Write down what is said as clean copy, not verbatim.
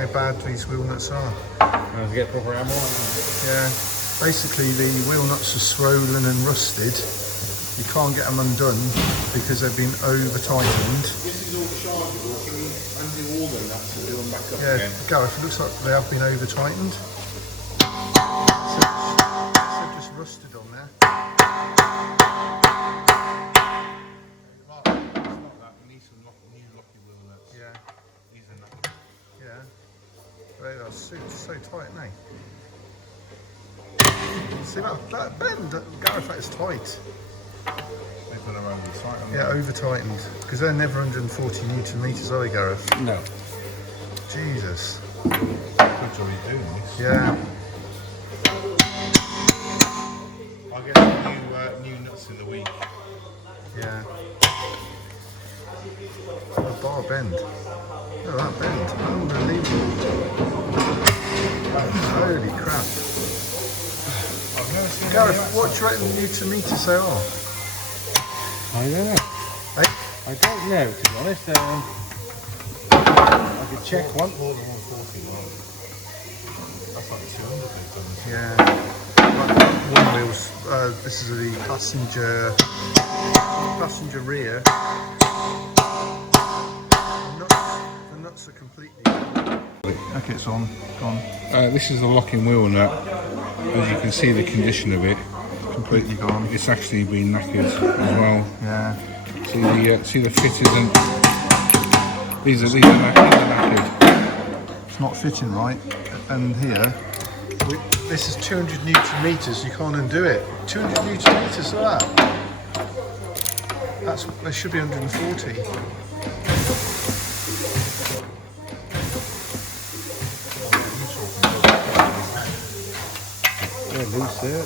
How bad these wheel nuts are. To get proper ammo. Yeah, basically the wheel nuts are swollen and rusted. You can't get them undone because they've been over tightened. This is all chargeable. Can you undo all the nuts and do them back up Yeah, again? Gareth, it looks like they have been over tightened. So they've just rusted on there. It's not that. We need some new lucky wheel nuts. Yeah, These are not. yeah. They are so tight, aren't they? See that bend, Gareth, that is tight. They've got them over tight. Yeah, over tightened. Because they're never 140 Newton meters, are they, Gareth? No. Jesus. Good job you're doing this. Yeah. I'll get some new nuts in the week. Yeah. Oh, bar bend. Oh, that bend. Unbelievable. Holy crap. I've never seen Gareth, what do you reckon Newton meters they are? I don't know. Eh? I don't know, to be honest. I could check one. More than 140, that's like 200 they've done. Yeah. One wheels. This is the passenger rear. The nuts are completely. Okay, it's on. Gone. This is the locking wheel nut. As you can see, the condition of it. Completely gone. It's actually been knackered as well. Yeah. See the fit isn't. These are knackered. It's not fitting right. And here, this is 200 Newton meters. You can't undo it. 200 Newton meters. Look at that. They should be 140. Yeah, loose there.